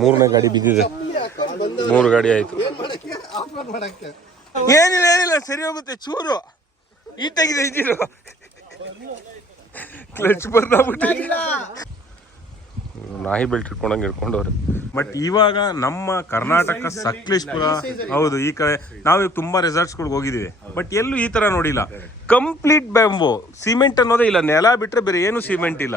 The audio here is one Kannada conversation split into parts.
ಮೂರನೇ ಗಾಡಿ ಬಿದ್ದಿದೆ. ಮೂರು ಗಾಡಿ ಆಯ್ತು. ಏನಿಲ್ಲ ಏನಿಲ್ಲ, ಸರಿ ಹೋಗುತ್ತೆ. ಚೂರು. ಈಟಾಗಿದೆ ಇದ್ದೀರು ಕ್ಲಚ್ ಬರ್ದಾಗ್ಬಿಟ್ಟು ನಾಯಿ ಬೆಲ್ಟ್ ಇಟ್ಕೊಂಡಂಗೆ ಇಟ್ಕೊಂಡವ್ರೆ ಬಟ್ ಇವಾಗ ನಮ್ಮ ಕರ್ನಾಟಕ ಸಕಲೇಶ್ಪುರ, ಹೌದು, ಈ ಕಡೆ ನಾವು ತುಂಬಾ ರೆಸಾರ್ಟ್ಸ್ಗಳಿಗೆ ಹೋಗಿದ್ದೀವಿ. ಬಟ್ ಎಲ್ಲೂ ಈ ತರ ನೋಡಿಲ್ಲ. ಕಂಪ್ಲೀಟ್ ಬ್ಯಾಂಬೋ ಸಿಮೆಂಟ್ ಅನ್ನೋದೇ ಇಲ್ಲ. ನೆಲ ಬಿಟ್ರೆ ಬೇರೆ ಏನು ಸಿಮೆಂಟ್ ಇಲ್ಲ.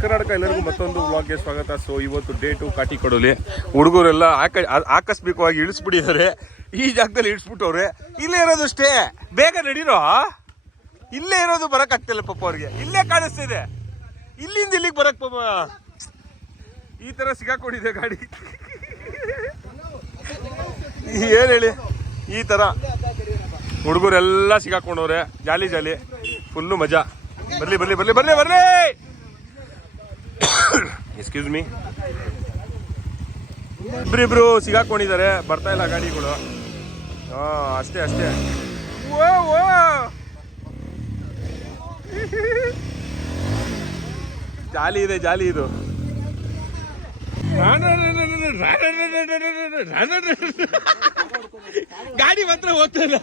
ಕರ್ನಾಟಕ ಎಲ್ಲರಿಗೂ ಮತ್ತೊಂದು ಬ್ಲಾಗ್ಗೆ ಸ್ವಾಗತ. ಸೊ ಇವತ್ತು ಡೇಟು ಕಾಟಿ ಕೊಡೋಲಿ ಹುಡುಗರೆಲ್ಲ ಆಕ ಆಕಸ್ಮಿಕವಾಗಿ ಇಳಿಸ್ಬಿಟ್ಟಿದ್ದಾರೆ. ಈ ಜಾಗದಲ್ಲಿ ಇಳಿಸ್ಬಿಟ್ಟವ್ರೆ, ಇಲ್ಲೇ ಇರೋದು ಅಷ್ಟೇ. ಬೇಗ ನಡೀರೋ? ಇಲ್ಲೇ ಇರೋದು ಬರೋಕ್ಕಾಗ್ತಿಲ್ಲ ಆಗ್ತಿಲ್ಲ ಪಾಪ ಅವ್ರಿಗೆ. ಇಲ್ಲೇ ಕಾಣಿಸ್ತಿದೆ ಇಲ್ಲಿಂದ ಇಲ್ಲಿಗೆ ಬರಕ್ ಪಾಪ. ಈ ತರ ಸಿಗಾಕೊಂಡಿದೆ ಗಾಡಿ. ಏನು ಹೇಳಿ? ಈ ತರ. ಹುಡುಗರೆಲ್ಲ ಸಿಗಾಕೊಂಡವ್ರೆ ಜಾಲಿ ಜಾಲಿ. ಫುಲ್ಲು ಮಜಾ. ಬರ್ಲಿ ಬರ್ಲಿ ಬರ್ಲಿ ಬರ್ಲಿ ಬರ್ಲಿ. ಎಕ್ಸ್ಕ್ಯೂಸ್ ಮೀ ಇಬ್ಬರಿಬ್ರು ಸಿಗಾಕೊಂಡಿದ್ದಾರೆ ಬರ್ತಾ ಇಲ್ಲ ಗಾಡಿಗಳು ಹಾ ಅಷ್ಟೇ ಅಷ್ಟೇ ಓ ಜಾಲಿ ಇದೆ ಜಾಲಿ ಇದು ಗಾಡಿ ಮಾತ್ರ ಹೋಗ್ತಾ ಇಲ್ಲ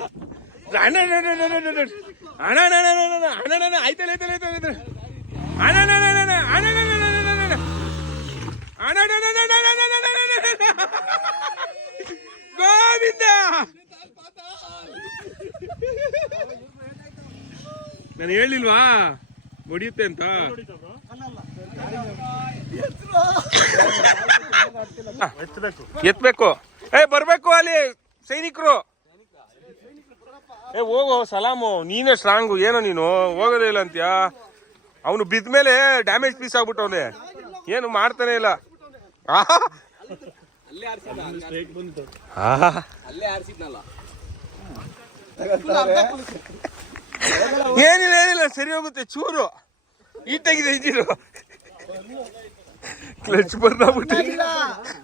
ಅಣ್ಣ ಅಣ್ಣ ಆಯ್ತಲ್ಲ ಅಣ್ಣ ಆಯ್ತಲ್ಲ ಗೋವಿಂದ ನಾನು ಹೇಳಿಲ್ವಾ ಹೊಡಿಯುತ್ತೆ ಅಂತ ಎತ್ಬೇಕು ಏ ಬರ್ಬೇಕು ಅಲ್ಲಿ ಸೈನಿಕರು ಏ ಹೋಗೋ ಸಲಾಮು ನೀನೇ ಸ್ಟ್ರಾಂಗು ಏನೋ ನೀನು ಹೋಗೋದೇ ಇಲ್ಲ ಅಂತ್ಯಾ ಅವನು ಬಿದ್ದ ಮೇಲೆ ಡ್ಯಾಮೇಜ್ ಪೀಸ್ ಆಗ್ಬಿಟ್ಟವನೆ ಏನು ಮಾಡ್ತಾನೆ ಇಲ್ಲ. ಏನಿಲ್ಲ ಏನಿಲ್ಲ ಸರಿ ಹೋಗುತ್ತೆ ಚೂರು. ಈಟಾಗಿದೆ ಇದ್ದೀರು ಕ್ಲಚ್ ಬರ್ದಾಗ್ಬಿಟ್ಟು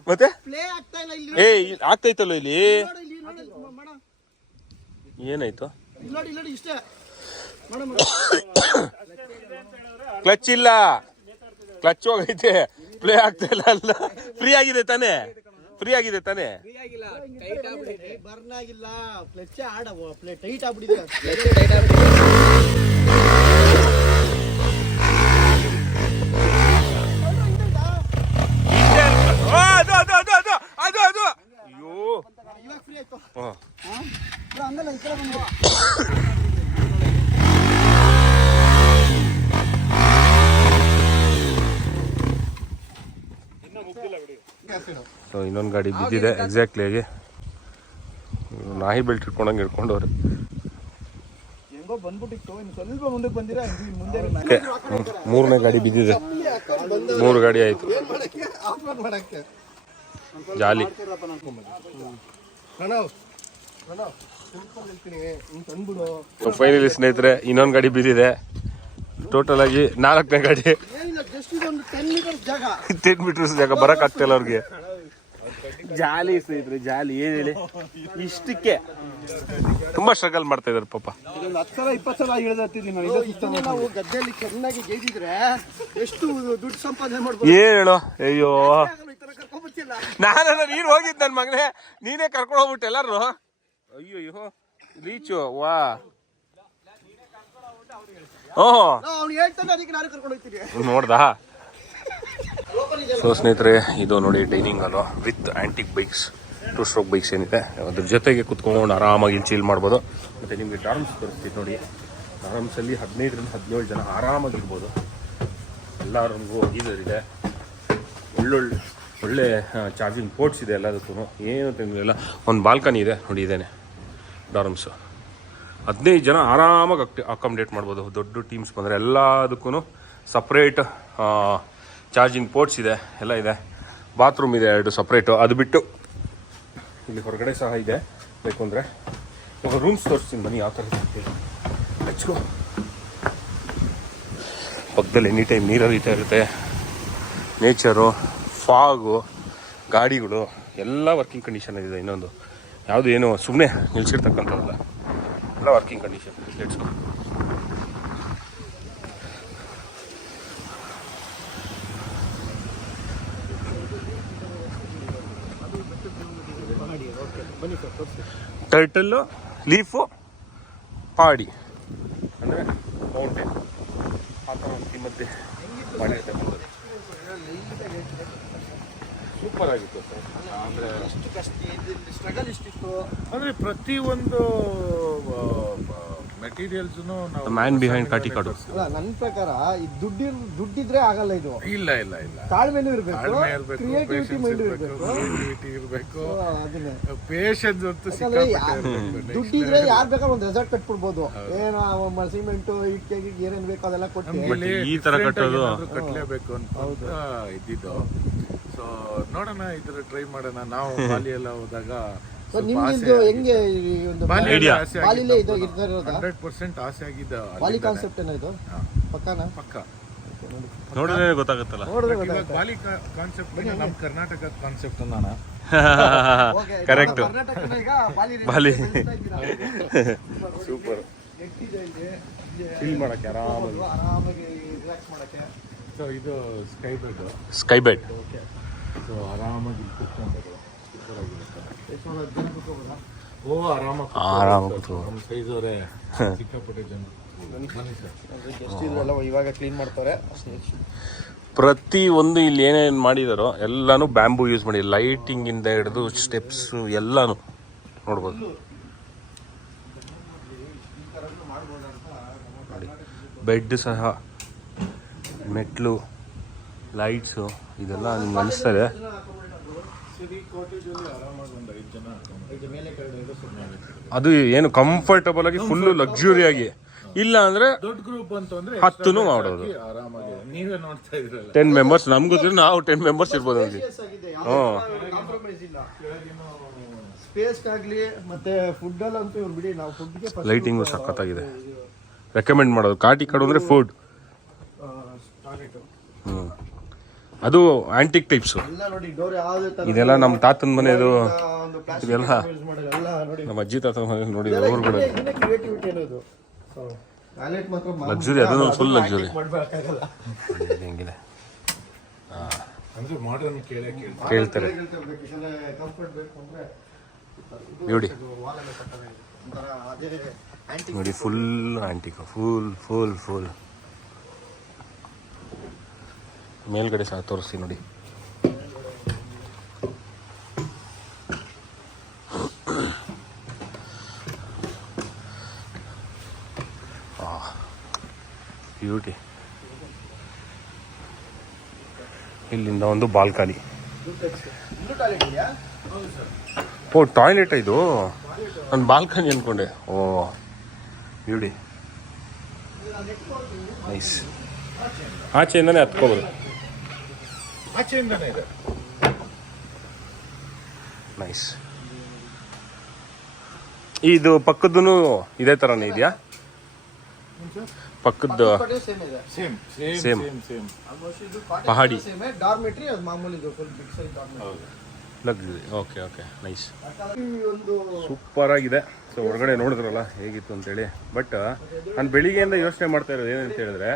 ಮತ್ತೆ? ಪ್ಲೇ ಆಗ್ತಾ ಇಲ್ಲ ಇಲ್ಲಿ ಏ ಆಗ್ತೈತಲ್ಲ ಇಲ್ಲಿ? ಏನಾಯ್ತು? ಇಲ್ಲಿ ನೋಡಿ ಇಲ್ಲಿ ನೋಡಿ ಕ್ಲಚ್ ಇಲ್ಲ. ಕ್ಲಚ್ ಹೋಗೈತೆ. ಪ್ಲೇ ಆಗ್ತಾ ಇಲ್ಲ ಅಲ್ಲ? ಫ್ರೀ ಆಗಿದೆ ತಾನೇ? ಫ್ರೀ ಆಗಿದೆ ತಾನೇ? ಬರ್ನ್ ಆಗಿಲ್ಲ. ಫ್ಲೆಚ್ ಆಡ ಪ್ಲೇ ಟೈಟ್ ಆಗ್ಬಿಟ್ಟಿದೆ ಓ, ಅದು ಅದು ಅದು ಅದು ಅದು ಅದು ಅಯ್ಯೋ ಇವಾಗ ಫ್ರೀ ಆಯ್ತು ಹ್ಮ್. ಹಾ? ಬ್ರೋ, ಹಂಗಲ್ಲ ಈ ಕಡೆ ಬಂದು ಗಾಡಿ ಬಿದ್ದಿದೆ ಎಕ್ಸಾಕ್ಟ್ಲಿ ಆಗಿ. ನಾಯಿ ಬೆಲ್ಟ್ ಇಟ್ಕೊಂಡಂಗೆ ಇಟ್ಕೊಂಡವ್ರೆ ಮೂರನೇ ಗಾಡಿ ಬಿದ್ದಿದೆ. ಮೂರು ಗಾಡಿ ಆಯ್ತು. ಜಾಲಿ. ಫೈನಲಿ ಸ್ನೇಹಿತರೆ ಇನ್ನೊಂದು ಗಾಡಿ ಬಿದ್ದಿದೆ. ಟೋಟಲ್ ಆಗಿ ನಾಲ್ಕನೇ ಗಾಡಿ. ಟೆನ್ ಮೀಟರ್ ಜಾಗ. ಟೆನ್ ಮೀಟರ್ಸ್ ಜಾಗ ಬರಕ್ ಆಗ್ತಿಲ್ಲ ಅವ್ರಿಗೆ. ಜಾಲಿ ಸ್ನೇಹಿತರೆ ಜಾಲಿ. ಏನ್ ಹೇಳಿ? ಇಷ್ಟಕ್ಕೆ. ತುಂಬಾ ಸ್ಟ್ರಗಲ್ ಮಾಡ್ತಾ ಇದಾರೆ ಪಾಪ. ಇದೊಂದು ಹತ್ತು ಸಲ ಇಪ್ಪತ್ತು ಸಲ ಸಿಸ್ಟಮ್ ನಾವು ಗದ್ದೆಯಲ್ಲಿ ಚೆನ್ನಾಗಿ ಗೇದಿದ್ರೆ ಎಷ್ಟು ದುಡ್ಡು ಸಂಪಾದನೆ ಮಾಡ್ಬೋದು? ಏನ್ ಹೇಳು? ಅಯ್ಯೋ. ಈ ತರ ಕರ್ಕೊಂಡ್ಬರ್ತಿಲ್ಲ ನಾನು ನೀನ್ ಹೋಗಿದ್ ನನ್ ಮಗನೇ. ನೀನೇ ಕರ್ಕೊಂಡು ಹೋಗ್ಬಿಟ್ಟು ಎಲ್ಲಾರು ಅಯ್ಯೋ ಅಯ್ಯೋ ರೀಚು ವಾ ಓಹ್. ಅವ್ನು ಹೇಳ್ತಾನೆ ಅದಕ್ಕೆ ನಾನು ಕರ್ಕೊಂಡು ಹೋಗ್ತೀನಿ. ನೋಡ್ದಾ? ಸೊ ಸ್ನೇಹಿತರೆ, ಇದು ನೋಡಿ dining hall with antique bikes two stroke bikes ಏನಿದೆ. ಅದ್ರ ಜೊತೆಗೆ ಕುತ್ಕೊಂಡು ಆರಾಮಾಗಿ ಚೀಲ್ ಮಾಡ್ಬೋದು. ಮತ್ತೆ ನಿಮಗೆ ಡಾರ್ಮ್ಸ್ ತೋರಿಸ್ತೀನಿ ನೋಡಿ. ಡಾರ್ಮ್ಸಲ್ಲಿ ಹದಿನೈದರಿಂದ ಹದಿನೇಳು ಜನ ಆರಾಮಾಗಿರ್ಬೋದು ಎಲ್ಲ ರೂಮ್ಗೂ ಗೀಸರ್ ಇದೆ. ಒಳ್ಳೊಳ್ಳೆ, ಒಳ್ಳೆ ಚಾರ್ಜಿಂಗ್ ಪೋರ್ಟ್ಸ್ ಇದೆ ಎಲ್ಲದಕ್ಕೂ ಏನು ತೊಂದರೆ ಒಂದು ಬಾಲ್ಕನಿ ಇದೆ. ನೋಡಿ ಇದೇನೆ. ಡಾರ್ಮ್ಸು ಹದಿನೈದು ಜನ ಆರಾಮಾಗಿ ಅಕಾಮಿಡೇಟ್ ಮಾಡ್ಬೋದು. ದೊಡ್ಡ ಟೀಮ್ಸ್ ಬಂದರೆ ಎಲ್ಲದಕ್ಕೂ ಸಪ್ರೇಟ್ ಚಾರ್ಜಿಂಗ್ ಪೋರ್ಟ್ಸ್ ಇದೆ, ಎಲ್ಲ ಇದೆ. ಬಾತ್ರೂಮ್ ಇದೆ ಎರಡು ಸಪ್ರೇಟು. ಅದು ಬಿಟ್ಟು ಇಲ್ಲಿ ಹೊರಗಡೆ ಸಹ ಇದೆ. ಬೇಕು ಅಂದರೆ ಇವಾಗ ರೂಮ್ಸ್ ತೋರಿಸ್ತೀನಿ ಬನ್ನಿ, ಯಾವ ಥರ ಹಚ್ಕೋ ಪಕ್ಕದಲ್ಲಿ ಎನಿ ಟೈಮ್ ನೀರು ಹರಿತಾ ಇರುತ್ತೆ. ನೇಚರು, ಫಾಗು, ಗಾಡಿಗಳು, ಎಲ್ಲ ವರ್ಕಿಂಗ್ ಕಂಡೀಷನ್ ಇದೆ ಇನ್ನೊಂದು. ಯಾವುದು ಏನು ಸುಮ್ಮನೆ ನಿಲ್ಸಿರ್ತಕ್ಕಂಥದ್ದಲ್ಲ. ಎಲ್ಲ ವರ್ಕಿಂಗ್ ಕಂಡೀಷನ್. ಲೆಟ್ಸ್ ಗೋ ಬನ್ನಿ ಸರ್ ತೋರಿಸಿ ಟರ್ಟಲ್ಲು ಲೀಫು ಪಾಡಿ. ಅಂದರೆ ಮೌಂಟೇನ್ ಆ ಥರ ಈ ಮಧ್ಯೆ ಮಳೆ ಸೂಪರ್ ಆಗಿತ್ತು ಸರ್. ಅಂದರೆ ಎಷ್ಟು ಕಷ್ಟ ಸ್ಟ್ರಗಲ್ ಇಷ್ಟಿತ್ತು. ಅಂದ್ರೆ ಪ್ರತಿ ಒಂದು ಮೆಟೀರಿಯಲ್ಸ್ ನಾವು ಮ್ಯಾನ್ ಬಿಹೈಂಡ್ ಕಾಟಿಕಾಡು ಅಲ್ಲ ನನ್ನ ಪ್ರಕಾರ ಈ ದುಡ್ಡಿ ದುಡ್ಡಿದ್ರೆ ಆಗಲ್ಲ ಇದು. ಇಲ್ಲ ಇಲ್ಲ ಇಲ್ಲ. ತಾಳ್ಮೆನೂ ಇರಬೇಕು. ತಾಳ್ಮೆ ಇರ್ಬೇಕು ಕ್ರಿಯೇಟಿವಿಟಿ ಮೈಂಡ್ ಇರಬೇಕು ಅದನ್ನ ಇರ್ಬೇಕು. ಅದನ್ನೇ. ಪೇಷನ್ಸ್ ಅಂತೂ ಸಿಕ್ಕಾಪಟ್ಟೆ ಇರ್ಬೇಕು. ದುಡ್ಡಿದ್ರೆ ಯಾರು ಬೇಕಾದ್ರೂ ಒಂದು ರೆಸಾರ್ಟ್ ಕಟ್ಬಿಡ್ಬೋದು. ಏನು ಸಿಮೆಂಟ್ ಇಟ್ಟಿಗೆ ಏನೇನು ಬೇಕು ಅದೆಲ್ಲ ಕೊಟ್ಟು ನಮ್ಗೆ ಈ ತರ ಕಟ್ಟೋದು- ಕಟ್ಲೇಬೇಕು ಅಂತ ಇದ್ದಿದ್ದು. ಸೊ ನೋಡೋಣ ಇದ್ರ ಟ್ರೈ ಮಾಡೋಣ. ನಾವು ಬಾಲಿ ಎಲ್ಲ ಹೋದಾಗ ಸೊ ನಿಮ್ಗೆ ಇದು ಹೆಂಗೆ ಈ ಒಂದು. ಬಾಲಿಲೇ ಇದು ಇರ್ತಾ ಇರೋದಾ ಹಂಡ್ರೆಡ್ ಪರ್ಸೆಂಟ್ ಆಸೆ ಆಗಿದ್ದ ಬಾಲಿ ಕಾನ್ಸೆಪ್ಟ್ ಏನೋ ಇದು? ಹಾ. ಪಕ್ಕನಾ? ಪಕ್ಕ. ನೋಡಿದ್ರೆ ಗೊತ್ತಾಗುತ್ತಲ್ಲ. ನೋಡಿದ್ರೆ ಇವಾಗ ಬಾಲಿ ಕಾನ್ಸೆಪ್ಟ್ ನಮ್ಮ ಕರ್ನಾಟಕ ಕಾನ್ಸೆಪ್ಟ್ ಅನ್ನ ಕರೆಕ್ಟ್ ಕರ್ನಾಟಕನ ಈಗ ಬಾಲಿ ಬಾಲಿ. ಸೂಪರ್ ಫೀಲ್ ಮಾಡಕ್ಕೆ ಆರಾಮಾಗಿ ಆರಾಮಾಗಿ. ರಿಲ್ಯಾಕ್ಸ್ ಮಾಡಕ್ಕೆ. ಸೊ ಇದು sky bed sky bed so ಆರಾಮಾಗಿ ಕೂತ್ಕೊಂಡು ಓ. ನಮ್ಮ ಸಿಕ್ಕಾಪಟ್ಟೆ ಜನ ಇದೆಲ್ಲ ಇವಾಗ ಕ್ಲೀನ್ ಮಾಡ್ತಾರೆ. ಪ್ರತಿ ಒಂದು ಇಲ್ಲಿ ಏನೇನು ಮಾಡಿದಾರೋ ಎಲ್ಲಾನು ಬ್ಯಾಂಬೂ ಯೂಸ್ ಮಾಡಿ ಲೈಟಿಂಗ್ ಇಂದ ಹಿಡಿದು ಸ್ಟೆಪ್ಸ್ ಎಲ್ಲಾನು ನೋಡ್ಬೋದು. ನೋಡಿ ಬೆಡ್ ಸಹ ಮೆಟ್ಲು ಲೈಟ್ಸು ಇದೆಲ್ಲ ನಿಮ್ಗೆ ಅನಿಸ್ತಾರೆ ಅದು ಏನು ಕಂಫರ್ಟಬಲ್ ಆಗಿ ಫುಲ್ ಲಕ್ಸುರಿ ಆಗಿ. ಇಲ್ಲ ಅಂದ್ರೆ ದೊಡ್ಡ ಗ್ರೂಪ್ ಅಂತ ಅಂದ್ರೆ ಹತ್ತುನು ಮಾಡೋದು. ಆರಾಮಾಗಿ ನೀವೇ ನೋಡ್ತಾ ಇದ್ರಲ್ಲ. ಟೆನ್ ಮೆಂಬರ್ಸ್ ನಮ್ಗೆ ನಾವು ಟೆನ್ ಮೆಂಬರ್ಸ್ ಇರ್ಬೋದು ಅಲ್ಲಿ. ಕಾಂಪ್ರಮೈಸ್ ಇಲ್ಲ. ಸ್ಪೇಸ್ ಆಗ್ಲಿ ಮತ್ತೆ ಫುಡ್ ಅಲ್ಲಂತೂ ಇವ್ರು ಬಿಡಿ ನಾವು ಫುಡ್ಗೆ ಲೈಟಿಂಗು ಸಖತ್ತಾಗಿದೆ. ರೆಕಮೆಂಡ್ ಮಾಡೋದು. ಕಾಟಿ ಕಡು ಅಂದ್ರೆ ಫುಡ್ ಅದು ಆಂಟಿಕ್ ಟೈಪ್ಸು ಎಲ್ಲ ನೋಡಿ ಡೋರ್ ಯಾವುದೇ ತರ ಇದೆಲ್ಲ ನಮ್ಮ ತಾತನ ಮನೆಯದು ಇದೆಲ್ಲ ನಮ್ಮ ಅಜ್ಜಿ ತಾತನ ಮನೆ ನೋಡಿ ಅವ್ರು ಕೂಡ. ಲಕ್ಸುರಿ ಅದನ್ನು ಫುಲ್ ಲಕ್ಸುರಿ ಮಾಡ್ಬೇಕಾಗಲ್ಲ. ಹೆಂಗಿದೆ ಅಂದ್ರೆ ಮಾಡರ್ನ್ ಕೇಳೇ ಕೇಳ್ತಾರೆ. ನೋಡಿ. ನೋಡಿ full antique full full full ಮೇಲ್ಗಡೆ ಸಹ ತೋರಿಸಿ ನೋಡಿ. ಬ್ಯೂಟಿ ಇಲ್ಲಿಂದ ಒಂದು ಬಾಲ್ಕನಿ. ಓ ಟಾಯ್ಲೆಟ್ ಇದು? ನಾನು ಬಾಲ್ಕನಿ ಅನ್ಕೊಂಡೆ. ಓ ಬ್ಯೂಟಿ ನೈಸ್ ಆಚೆಯಿಂದನೇ ಹತ್ಕೋಬೋದು. ಆಚೆಯಿಂದನೇ ಇದೆ. ನೈಸ್ ಇದು ಪಕ್ಕದ್ದು ಇದೇ ಥರನೇ ಇದೆಯಾ? ಪಕ್ಕದ ಸೇಮ್ ಇದೆ. Same same Same. Same same almost ಇದು ಪಹಾಡಿ. ಸೇಮ್ ಡಾರ್ಮೆಟ್ರಿ ಅದು ಮಾಮೂಲಿ ಇದು full big size dormitory luxury okay okay nice ಒಂದು ಸೂಪರ್ ಆಗಿದೆ. ಸೊ ಹೊರಗಡೆ ನೋಡಿದ್ರಲ್ಲ ಹೇಗಿತ್ತು ಅಂತೇಳಿ. ಬಟ್ ನಾನು ಬೆಳಿಗ್ಗೆಯಿಂದ ಯೋಚನೆ ಮಾಡ್ತಾ ಇರೋದು ಏನಂತ ಹೇಳಿದ್ರೆ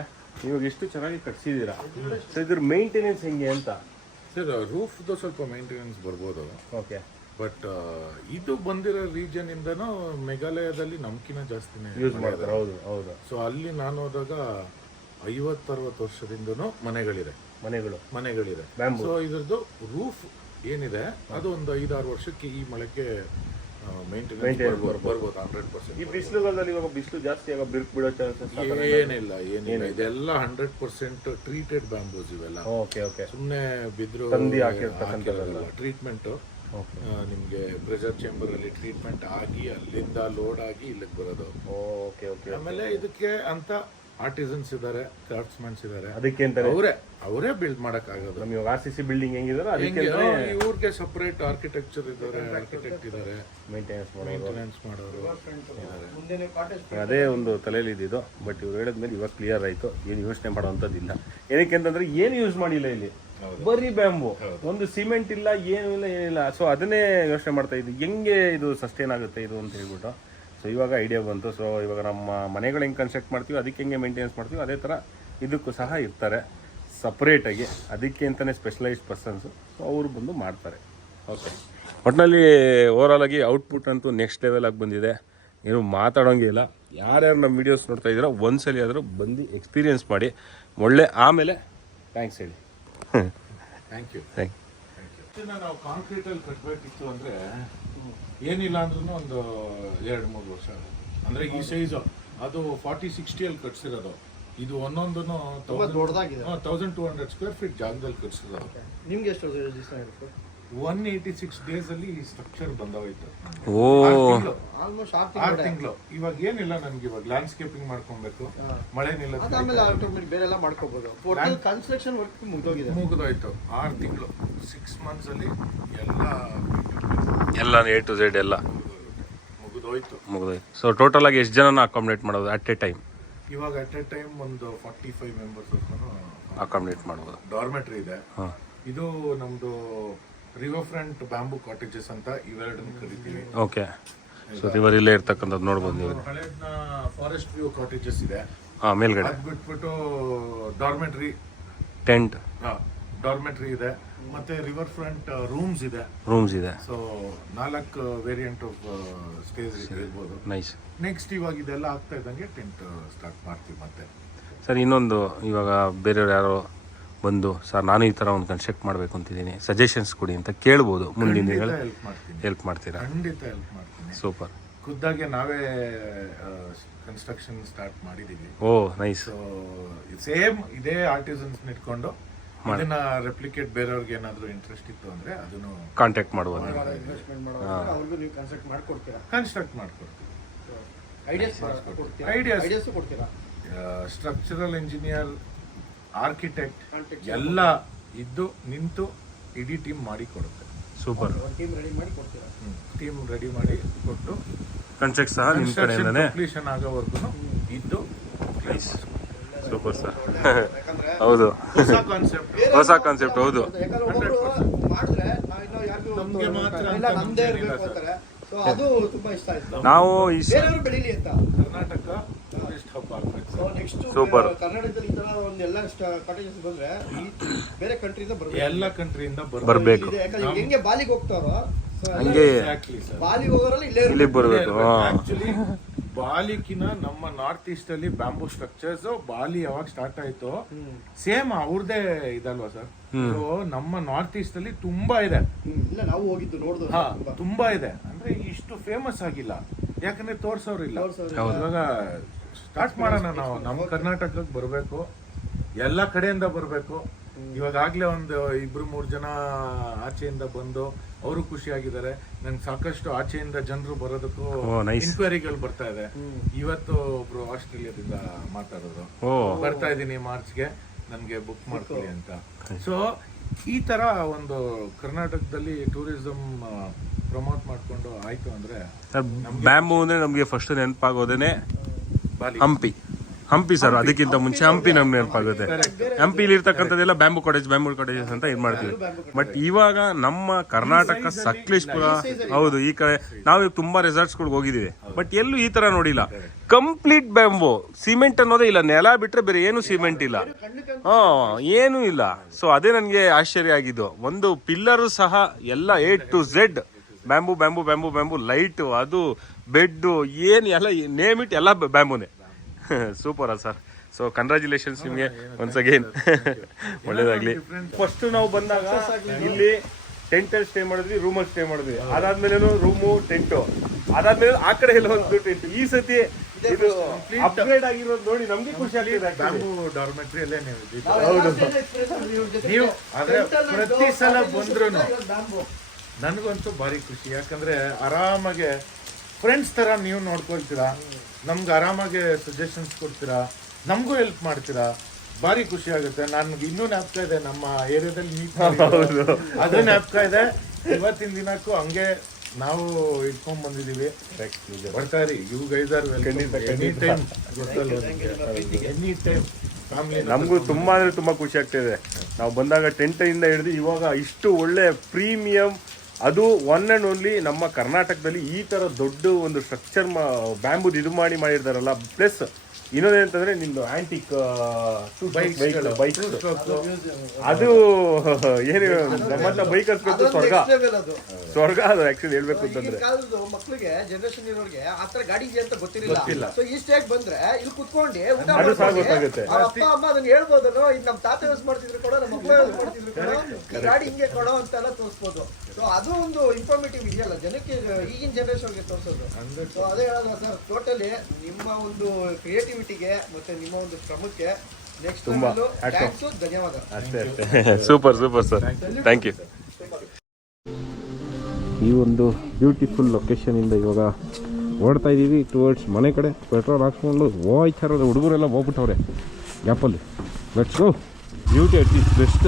ಇವಾಗ ಎಷ್ಟು ಚೆನ್ನಾಗಿ ಕಟ್ಸಿದ್ದೀರಾ? ಸರ್ ಇದ್ರ ಮೇಂಟೆನೆನ್ಸ್ ಹೆಂಗೆ ಅಂತ? ಸರ್ ರೂಫ್ದು ಸ್ವಲ್ಪ ಮೇಂಟೆನೆನ್ಸ್ ಬರ್ಬೋದು. ಓಕೆ ಬಟ್ ಇದು ಬಂದಿರೋ ರೀಜನ್ ಇಂದನೂ ಮೇಘಾಲಯದಲ್ಲಿ ನಮ್ಕಿನ ಜಾಸ್ತಿನೇ ಯೂಸ್ ಮಾಡ್ತಾರೆ. ಹೌದು ಹೌದು. ಸೊ ಅಲ್ಲಿ ನಾನು ಹೋದಾಗ ಐವತ್ತರವತ್ತು ವರ್ಷದಿಂದನೂ ಮನೆಗಳಿದೆ. ಮನೆಗಳು. ಮನೆಗಳಿದೆ. ಸೊ ಇದ್ರದ್ದು ರೂಫ್ ಏನಿದೆ ಅದು ಒಂದು ಐದಾರು ವರ್ಷಕ್ಕೆ ಈ ಮಳೆಗೆ ಬರ್ಬೋದು ಬರ್ಬೋದು ಹಂಡ್ರೆಡ್ ಪರ್ಸೆಂಟ್ ಈ ಬಿಸಿಲುಗಾಲದಲ್ಲಿ ಇವಾಗ ಬಿಸಿಲು ಜಾಸ್ತಿ ಆಗ ಬಿರುಕು ಬಿಡೋ ಚಾನ್ಸಸ್ ಏನಿಲ್ಲ ಏನಿಲ್ಲ. ಇದೆಲ್ಲ ಹಂಡ್ರೆಡ್ ಪರ್ಸೆಂಟ್ ಟ್ರೀಟೆಡ್ ಬ್ಯಾಂಬೂಸ್ ಇವೆಲ್ಲ. ಓಕೆ ಓಕೆ ಸುಮ್ಮನೆ ಬಿದ್ರು ತಂದಿ ಹಾಕಿರ್ತಕ್ಕಂಥದ್ದಲ್ಲ. ಟ್ರೀಟ್ಮೆಂಟ್ ಓಕೆ ನಿಮಗೆ ಪ್ರೆಷರ್ ಚೇಂಬರ್ ಅಲ್ಲಿ ಟ್ರೀಟ್ಮೆಂಟ್ ಆಗಿ ಅಲ್ಲಿಂದ ಲೋಡ್ ಆಗಿ ಇಲ್ಲಿಗೆ ಬರೋದು. ಓಕೆ ಓಕೆ ಆಮೇಲೆ ಇದಕ್ಕೆ ಅಂತ ಆರ್ಟಿಸನ್ಸ್ ಇದ್ದಾರೆ ಕ್ರಾಫ್ಟ್ಸ್ಮನ್ಸ್ ಇದ್ದಾರೆ ಅದಕ್ಕೆ ಅಂತಾನೆ? ಅವರೇ ಅವರೇ ಬಿಲ್ಡ್ ಮಾಡಕ್ ಆಗೋದು. ನಮ್ಗೆ ಆರ್ ಸಿ ಸಿ ಬಿಲ್ಡಿಂಗ್ ಹೆಂಗಿದಾರೆ ಅದಕ್ಕೆ ಇವ್ರಿಗೆ ಸಪರೇಟ್ ಆರ್ಕಿಟೆಕ್ಚರ್ ಇದ್ದಾರೆ ಆರ್ಕಿಟೆಕ್ಟ್ ಇದ್ದಾರೆ ಮೇಂಟೆನೆನ್ಸ್ ಮೇಂಟೆನೆನ್ಸ್ ಮಾಡೋರು ಅದೇ ಒಂದು ತಲೆಯಲ್ಲಿ ಇದ್ದಿದ್ದು ಬಟ್ ಇವ್ರು ಹೇಳಿದ್ಮೇಲೆ ಇವಾಗ ಕ್ಲಿಯರ್ ಆಯ್ತು. ಏನು ಯೋಚನೆ ಮಾಡೋವಂಥದ್ದಿಲ್ಲ ಏನಕ್ಕೆ ಅಂತಂದ್ರೆ ಏನು ಯೂಸ್ ಮಾಡಿಲ್ಲ ಇಲ್ಲಿ? ಬರೀ ಬ್ಯಾಂಬು ಒಂದು ಸಿಮೆಂಟ್ ಇಲ್ಲ ಏನು ಇಲ್ಲ ಏನಿಲ್ಲ ಸೊ ಅದನ್ನೇ ಯೋಚನೆ ಮಾಡ್ತಾ ಇದ್ವಿ. ಹೆಂಗೆ ಇದು ಸಸ್ಟೈನ್ ಆಗುತ್ತೆ ಇದು ಅಂತ ಹೇಳ್ಬಿಟ್ಟು. ಸೊ ಇವಾಗ ಐಡಿಯಾ ಬಂತು. ಸೊ ಇವಾಗ ನಮ್ಮ ಮನೆಗಳು ಹೆಂಗೆ ಕನ್ಸ್ಟ್ರಕ್ಟ್ ಮಾಡ್ತೀವಿ ಅದಕ್ಕೆ ಹೆಂಗೆ ಮೇಂಟೆನೆನ್ಸ್ ಮಾಡ್ತೀವಿ ಅದೇ ಥರ ಇದಕ್ಕೂ ಸಹ ಇರ್ತಾರೆ ಸಪ್ರೇಟಾಗಿ ಅದಕ್ಕೆ ಅಂತಲೇ ಸ್ಪೆಷಲೈಸ್ಡ್ ಪರ್ಸನ್ಸು ಸೊ ಅವರು ಬಂದು ಮಾಡ್ತಾರೆ. ಓಕೆ ಒಟ್ಟಿನಲ್ಲಿ ಓವರಾಲ್ ಆಗಿ ಔಟ್ಪುಟ್ ಅಂತೂ ನೆಕ್ಸ್ಟ್ ಲೆವೆಲಾಗಿ ಬಂದಿದೆ. ಏನು ಮಾತಾಡೋಂಗೆ ಇಲ್ಲ. ಯಾರ್ಯಾರು ನಮ್ಮ ವೀಡಿಯೋಸ್ ನೋಡ್ತಾ ಇದ್ದೀರೋ ಒಂದ್ಸಲಿ ಆದರೂ ಬಂದು ಎಕ್ಸ್ಪೀರಿಯನ್ಸ್ ಮಾಡಿ. ಒಳ್ಳೆ ಆಮೇಲೆ ಥ್ಯಾಂಕ್ಸ್ ಹೇಳಿ. ಥ್ಯಾಂಕ್ ಯು ಥ್ಯಾಂಕ್ ಇದನ್ನ ನಾವು ಕಾಂಕ್ರೀಟ್ ಅಲ್ಲಿ ಕಟ್ಟಬೇಕಿತ್ತು ಅಂದ್ರೆ ಏನಿಲ್ಲ ಅಂದ್ರೂ ಒಂದು ಎರಡು ಮೂರು ವರ್ಷ ಅಂದ್ರೆ ಈ ಸೈಜ್ ಅದು ಫಾರ್ಟಿ ಸಿಕ್ಸ್ಟಿ ಅಲ್ಲಿ ಕಟ್ಸಿರೋದು. ಇದು ಒಂದೊಂದು ತುಂಬಾ ದೊಡ್ಡದಾಗಿದೆ. Thousand two hundred square feet ಜಾಗದಲ್ಲಿ ಕಟ್ಸಿರೋದು. ನಿಮ್ಗೆ ಎಷ್ಟು ಒನ್ ಏಯ್ಟಿ ಸಿಕ್ಸ್ ಡೇಸ್ ಅಲ್ಲಿ ಈ ಸ್ಟ್ರಕ್ಚರ್ ಬಂದೋಯ್ತು. ಓ. ಆಲ್ಮೋಸ್ಟ್ ಆರು ಆರು ತಿಂಗಳು. ಇವಾಗ ಏನಿಲ್ಲ ನನ್ಗೆ ಇವಾಗ ಲ್ಯಾಂಡ್ಸ್ಕೇಪಿಂಗ್ ಮಾಡ್ಕೊಬೇಕು. ಮಳೆ ನಿಲ್ಲ ಬೇರೆ ಎಲ್ಲ ಮಾಡ್ಕೋಬಹುದು ಕನ್ಸ್ಟ್ರಕ್ಷನ್ ವರ್ಕ್ ಮುಗಿದೋಗಿದೆ. ಮುಗಿದೋಯ್ತು. ಆರು ತಿಂಗಳು. ಸಿಕ್ಸ್ ಮಂತ್ಸ್ ಅಲ್ಲಿ ಎಲ್ಲ ಎಲ್ಲ ಎ ಟು ಝೆಡ್ ಎಲ್ಲ ಮುಗಿದೋಯ್ತು. ಮುಗಿದೋಯ್ತು. ಸೊ ಟೋಟಲ್ ಆಗಿ ಎಷ್ಟು ಜನನ ಅಕಾಮಿಡೇಟ್ ಮಾಡೋದು ಅಟ್ ಎ ಟೈಮ್ ಇವಾಗ ಅಟ್ ಎ ಟೈಮ್ ಒಂದು ಫಾರ್ಟಿ ಫೈವ್ ಮೆಂಬರ್ಸ್ ಅಕಾಮಿಡೇಟ್ ಮಾಡ್ಬೋದು. ಡಾರ್ಮೆಟ್ರಿ ಇದೆ. ಹಾಂ. ಇದು ನಮ್ದು ರಿವರ್ ಫ್ರಂಟ್ ಬ್ಯಾಂಬು ಕಾಟೇಜಸ್ ಅಂತ ಇವೆರಡನ್ನ ಕರಿತೀವಿ. ಓಕೆ. ಸೊ ರಿವರ್ ಇಲ್ಲೇ ಇರ್ತಕ್ಕಂಥದ್ದು ನೋಡ್ಬೋದು ನೀವು. ಹಳೇದ್ನ ಫಾರೆಸ್ಟ್ ವ್ಯೂ ಕಾಟೇಜಸ್ ಇದೆ. ಹಾಂ ಮೇಲ್ಗಡೆ. ಅದ್ ಬಿಟ್ಬಿಟ್ಟು ಡಾರ್ಮೆಟ್ರಿ ಟೆಂಟ್ ಡಾರ್ಮೆಟ್ರಿ ಇದೆ. ಮತ್ತೆ ರಿವರ್ ಫ್ರಂಟ್ ರೂಮ್ಸ್ ಇದೆ. ರೂಮ್ಸ್ ಇದೆ. ಸೊ ನಾಲ್ಕು ವೇರಿಯಂಟ್ ಆಫ್ ಸ್ಟೇಜ್ ಇರ್ಬೋದು ನೈಸ್ ನೆಕ್ಸ್ಟ್ ಇವಾಗ ಇದೆಲ್ಲ ಆಗ್ತಾ ಇದ್ದಂಗೆ ಟೆಂಟ್ ಸ್ಟಾರ್ಟ್ ಮಾಡ್ತೀವಿ ಮತ್ತೆ. ಸರ್ ಇನ್ನೊಂದು ಇವಾಗ ಬೇರೆಯವ್ರು ಯಾರೋ ಬಂದು ಸರ್ ನಾನು ಈ ಥರ ಒಂದು ಕನ್ಸ್ಟ್ರಕ್ಟ್ ಮಾಡಬೇಕು ಅಂತಿದ್ದೀನಿ. ಸಜೆಷನ್ಸ್ ಕೊಡಿ ಅಂತ ಕೇಳ್ಬೋದು ಮುಂದಿನ ದಿನಗಳು ಹೆಲ್ಪ್ ಮಾಡ್ತೀನಿ. ಹೆಲ್ಪ್ ಮಾಡ್ತೀರಾ? ಖಂಡಿತ ಹೆಲ್ಪ್ ಮಾಡ್ತೀನಿ. ಸೂಪರ್ ಖುದ್ದಾಗೆ ನಾವೇ ಕನ್ಸ್ಟ್ರಕ್ಷನ್ ಸ್ಟಾರ್ಟ್ ಮಾಡಿದೀವಿ. ಓ ನೈಸ್ ಸೊ ಸೇಮ್ ಇದೇ ಆರ್ಟಿಸನ್ಸ್ ಇಟ್ಕೊಂಡು ಅದನ್ನ ರೆಪ್ಲಿಕೇಟ್ ಬೇರೆಯವ್ರಿಗೆ ಏನಾದ್ರು ಇಂಟ್ರೆಸ್ಟ್ ಇತ್ತು ಅಂದ್ರೆ ಅದನ್ನು ಕಾಂಟ್ಯಾಕ್ಟ್ ಮಾಡ್ಬೋದು ಕನ್ಸ್ಟ್ರಕ್ಟ್ ಮಾಡ್ಕೊಡ್ತೀವಿ. ಐಡಿಯಾಸ್. ಐಡಿಯಾಸ್ ಕೊಡ್ತೀರಾ? ಸ್ಟ್ರಕ್ಚರಲ್ ಇಂಜಿನಿಯರ್ ಆರ್ಕಿಟೆಕ್ಟ್ ಎಲ್ಲ ಇದ್ದು ನಿಂತು ಇಡೀ ಟೀಮ್ ಮಾಡಿ ಕೊಡುತ್ತೆ. ಸೂಪರ್ ಟೀಮ್ ರೆಡಿ ಮಾಡಿ ಕೊಡ್ತೀರಾ? ಟೀಮ್ ರೆಡಿ ಮಾಡಿ ಕೊಟ್ಟು ಕನ್ಸ್ಟ್ರಕ್ಟ್ ಸಹ ನಿಮ್ಮ ಕಡೆಯಿಂದನೇ ಕಂಪ್ಲೀಷನ್ ಆಗೋವರೆಗೂ ಇದ್ದು ಪ್ಲೀಸ್ ಸೂಪರ್ ಸರ್ ಹೌದು. ಹೊಸ ಕಾನ್ಸೆಪ್ಟ್ ಹೊಸ ಕಾನ್ಸೆಪ್ಟ್ ಹೌದು. ಯಾಕಂದ್ರೆ ಒಬ್ಬೊಬ್ರು ಮಾಡಿದ್ರೆ ನಾವು ಇನ್ನೂ ಯಾರಿಗೂ ನಮ್ಗೆ ಮಾತ್ರ ನಮ್ದೇ ಸರ್. ಅಂತಾರೆ. ಸೊ ಅದು ತುಂಬಾ ಇಷ್ಟ ಆಯ್ತು. ನಾವು ಈ ಸ- ಬೇರೆಯವರು ಬೆಳೀಲಿ ಅಂತ ಕರ್ನಾಟಕ ಟೂರಿಸ್ಟ್ ಹಬ್ ಆಗ್ಬೇಕು ಸೊ ನೆಕ್ಸ್ಟ್ Super. ಕರ್ನಾಟಕದಲ್ಲಿ ಈ ತರ ಒಂದೆಲ್ಲ ಕಾಟೇಜಸ್ ಬಂದ್ರೆ ಈ ಬೇರೆ ಕಂಟ್ರಿಯಿಂದ ಬರ್ಬೇಕು. ಎಲ್ಲ ಕಂಟ್ರಿಯಿಂದ ಬರ್ಬೇಕು. ಯಾಕಂದ್ರೆ ಹೆಂಗೆ ಬಾಲಿಗೆ ಹೋಗ್ತಾರೋ ಎಲ್ಲ ಹಂಗೆ ಬಾಲಿಗೆ ಹೋಗೋರಲ್ಲಿ ಇಲ್ಲೇ ಇಲ್ಲಿ. ಬರಬೇಕು ಆಕ್ಚುಲಿ ಬಾಲಿಕಿನ ನಮ್ಮ ನಾರ್ತ್ ಈಸ್ಟ್ ಅಲ್ಲಿ ಬ್ಯಾಂಬೂ ಸ್ಟ್ರಕ್ಚರ್ಸ್ ಬಾಲಿ ಯಾವಾಗ ಸ್ಟಾರ್ಟ್ ಆಯ್ತು ಸೇಮ್ ಅವ್ರದೇ ಇದಲ್ವಾ ಸರ್ ಸೊ ನಮ್ಮ ನಾರ್ತ್ ಈಸ್ಟ್ ಅಲ್ಲಿ ತುಂಬಾ ಇದೆ. ಇಲ್ಲ ನಾವು ಹೋಗಿದ್ದು ನೋಡ್ದು ಹಾ ತುಂಬಾ. ಇದೆ. ಅಂದ್ರೆ ಇಷ್ಟು ಫೇಮಸ್ ಆಗಿಲ್ಲ. ಯಾಕಂದ್ರೆ ತೋರ್ಸೋರಿಲ್ಲ ತೋರ್ಸೋರಿಲ್ಲ. ಇವಾಗ ಸ್ಟಾರ್ಟ್ ಮಾಡೋಣ ನಾವು. ನಮ್ಮ ಕರ್ನಾಟಕಕ್ಕೆ ಬರಬೇಕು. ಎಲ್ಲ ಕಡೆಯಿಂದ ಬರಬೇಕು. ಇವಾಗಲೇ ಒಂದು ಇಬ್ರು ಮೂರು ಜನ ಆಚೆಯಿಂದ ಬಂದು ಅವರು ಖುಷಿಯಾಗಿದ್ದಾರೆ. ನಂಗೆ ಸಾಕಷ್ಟು ಆಚೆಯಿಂದ ಜನರು ಬರೋದಕ್ಕೂ. ಇನ್ಕ್ವೈರಿಗಳು ಬರ್ತಾ ಇದೆ. ಇವತ್ತು ಒಬ್ರು ಆಸ್ಟ್ರೇಲಿಯಾದಿಂದ ಮಾತಾಡೋದು. ಬರ್ತಾ ಇದ್ದೀನಿ ಮಾರ್ಚ್ಗೆ. ನನಗೆ ಬುಕ್ ಮಾಡ್ಕೊಳ್ಳಿ ಅಂತ. ಸೊ ಈ ತರ ಒಂದು ಕರ್ನಾಟಕದಲ್ಲಿ ಟೂರಿಸಂ ಪ್ರಮೋಟ್ ಮಾಡ್ಕೊಂಡು ಆಯಿತು ಅಂದ್ರೆ ಬ್ಯಾಂಬು ಅಂದರೆ ನಮಗೆ ಫಸ್ಟ್ ನೆನಪಾಗೋದೇನೆ ಹಂಪಿ. ಹಂಪಿ ಸರ್ ಅದಕ್ಕಿಂತ ಮುಂಚೆ ಹಂಪಿ ನಮ್ಗೆ ನೆನಪಾಗುತ್ತೆ. ಹಂಪಿಲಿ ಇರ್ತಕ್ಕಂಥದ್ದೆಲ್ಲ ಬ್ಯಾಂಬು ಕಾಟೇಜ್ ಬ್ಯಾಂಬು ಕಾಟೇಜಸ್ ಅಂತ ಇದು ಮಾಡ್ತೀವಿ. ಬಟ್ ಇವಾಗ ನಮ್ಮ ಕರ್ನಾಟಕ ಸಕಲೇಶ್ಪುರ ಹೌದು ಈ ಕಡೆ ನಾವು ತುಂಬಾ ರೆಸಾರ್ಟ್ಸ್ಗಳಿಗೆ ಹೋಗಿದ್ದೀವಿ. ಬಟ್ ಎಲ್ಲೂ ಈ ತರ ನೋಡಿಲ್ಲ. ಕಂಪ್ಲೀಟ್ ಬ್ಯಾಂಬು ಸಿಮೆಂಟ್ ಅನ್ನೋದೇ ಇಲ್ಲ. ನೆಲ ಬಿಟ್ರೆ ಬೇರೆ ಏನು ಸಿಮೆಂಟ್ ಇಲ್ಲ. ಹಾ ಏನೂ ಇಲ್ಲ. ಸೊ ಅದೇ ನನಗೆ ಆಶ್ಚರ್ಯ ಆಗಿದ್ದು. ಒಂದು ಪಿಲ್ಲರ್ ಸಹ ಎಲ್ಲ A to Z bamboo bamboo bamboo bamboo light ಅದು ಬೆಡ್ಡು ಏನು ಎಲ್ಲ ನೇಮ್ ಇಟ್ ಎಲ್ಲ ಬ್ಯಾಂಬುನೇ. ಸೂಪರ ಸರ್. ಸೊ ಕಂಗ್ರ್ಯಾಚುಲೇಷನ್ಸ್ ನಿಮಗೆ ಒನ್ಸ್ ಅಗೇನ್ ಒಳ್ಳೇದಾಗ್ಲಿ. ಫಸ್ಟ್ ನಾವು ಬಂದಾಗ ಇಲ್ಲಿ ಟೆಂಟ್ ಅಲ್ಲಿ ಸ್ಟೇ ಮಾಡಿದ್ವಿ ರೂಮಲ್ಲಿ ಸ್ಟೇ ಮಾಡಿದ್ವಿ. ಅದಾದ್ಮೇಲೆ ರೂಮು ಟೆಂಟು ಅದಾದ್ಮೇಲೆ ಆ ಕಡೆ ಎಲ್ಲ ಒಂದು ಟೆಂಟ್ ಈ ಸತಿ ಇದು ಅಪ್ಗ್ರೇಡ್ ಆಗಿರೋದು ನೋಡಿ ನಮ್ಗೆ ಖುಷಿ ಆಗಿದೆ ಅಲ್ಲೇ ನೀವು. ನಾವು ಅಲ್ಲಿ ಪ್ರತಿ ಸಲ ಬಂದ್ರು. ನನಗಂತೂ ಭಾರಿ ಖುಷಿ. ಯಾಕಂದ್ರೆ ಆರಾಮಾಗೆ ಫ್ರೆಂಡ್ಸ್ ತರ ನೀವು ನೋಡ್ಕೊಳ್ತೀರಾ? ನಮ್ಗೆ ಆರಾಮಾಗೆ ಸಜೆಷನ್ಸ್ ಕೊಡ್ತೀರಾ? ನಮಗೂ ಹೆಲ್ಪ್ ಮಾಡ್ತೀರಾ? ಭಾರಿ ಖುಷಿ ಆಗುತ್ತೆ. ನನ್ಗೆ ಇನ್ನೂ ಜ್ಞಾಪಕ ಇದೆ ನಮ್ಮ ಏರಿಯಾದಲ್ಲಿ ಮೀಟ್ ಅದು ಜ್ಞಾಪಕ ಇದೆ. ಇವತ್ತಿನ ದಿನಕ್ಕೂ ಹಂಗೆ ನಾವು ಇಟ್ಕೊಂಡ್ ಬಂದಿದೀವಿ. ಬರ್ತಾ ಇರಿ you guys are any time any time ನಮಗೂ? ತುಂಬಾ ಅಂದ್ರೆ ತುಂಬಾ ಖುಷಿ ಆಗ್ತಿದೆ ನಾವು ಬಂದಾಗ ಟೆಂಟ್ ಇಂದ ಹಿಡಿದು ಇವಾಗ ಇಷ್ಟು ಒಳ್ಳೆ ಪ್ರೀಮಿಯಂ ಅದು ಒನ್ ಅಂಡ್ ಓನ್ಲಿ ನಮ್ಮ ಕರ್ನಾಟಕದಲ್ಲಿ ಈ ತರ ದೊಡ್ಡ ಒಂದು ಸ್ಟ್ರಕ್ಚರ್ ಬ್ಯಾಂಬುದ್ ಇದು ಮಾಡಿ ಮಾಡಿರ್ತಾರಲ್ಲ ಪ್ಲಸ್ ಇನ್ನೊಂದು ಏನಂತಂದ್ರೆ ನಿಮ್ದು ಆಂಟಿಕ್ ಟು ಬೈಕ್ stroke. ಅದು ಏನು ನಮ್ಮಂತ ಬೈಕ್ ಅದೊಂದು ಸ್ವರ್ಗ. ಸ್ವರ್ಗ ಅದು ಆಕ್ಚುಲಿ ಹೇಳ್ಬೇಕು ಅಂತಂದ್ರೆ. ಮಕ್ಳಿಗೆ ಜನರೇಷನ್ ಇರೋರಿಗೆ ತರ ಗಾಡಿ ಇದೆ ಅಂತ ಗೊತ್ತಿಲ್ಲ. ಗೊತ್ತಿರಲಿಲ್ಲ ಸೊ ಈ ಸ್ಟೇಜ್ ಬಂದ್ರೆ ಇಲ್ಲಿ ಕುತ್ಕೊಂಡು ಅದು ಸಹ ಗೊತ್ತಾಗುತ್ತೆ. ಅಪ್ಪ ಅಮ್ಮ ಅದನ್ನ ಹೇಳ್ಬೋದಲ್ಲ? ಇದು ನಮ್ಮ ತಾತ ಯೂಸ್ ಮಾಡ್ತಿದ್ರು ಕೂಡ ನಮ್ಮ ಅಪ್ಪ ಯೂಸ್ ಮಾಡ್ತಿದ್ರು ಕೂಡ ಗಾಡಿ ಹಿಂಗೆ ಕೊಡೋ ಅಂತೆಲ್ಲ ತೋರಿಸ್ಬೋದು. ಸೊ ಅದು ಒಂದು ಇನ್ಫಾರ್ಮೇಟಿವ್ ಇದೆಯಲ್ಲ ಜನಕ್ಕೆ ಈಗಿನ ಜನರೇಷನ್ಗೆ ತೋರಿಸೋದು. ಸೊ ಅದೇ ಹೇಳೋದು ಸರ್ ಟೋಟಲಿ ನಿಮ್ಮ ಒಂದು ಕ್ರಿಯೇಟಿವಿಟಿಗೆ ಮತ್ತೆ ನಿಮ್ಮ ಒಂದು ಶ್ರಮಕ್ಕೆ ನೆಕ್ಸ್ಟ್ ಥ್ಯಾಂಕ್ಸು ಧನ್ಯವಾದ. ಅಷ್ಟೇ ಅಷ್ಟೇ. Super super sir thank you ಈ ಒಂದು ಬ್ಯೂಟಿಫುಲ್ ಲೊಕೇಶನಿಂದ ಇವಾಗ ಓಡ್ತಾ ಇದ್ದೀವಿ ಟುವರ್ಡ್ಸ್ ಮನೆ ಕಡೆ. ಪೆಟ್ರೋಲ್ ಹಾಕ್ಸ್ಕೊಂಡು ಹೋಯ್ತಾರ ಹುಡುಗರೆಲ್ಲ ಹೋಗ್ಬಿಟ್ಟವ್ರೆ. ಗ್ಯಾಪಲ್ಲಿ let's go beauty at is best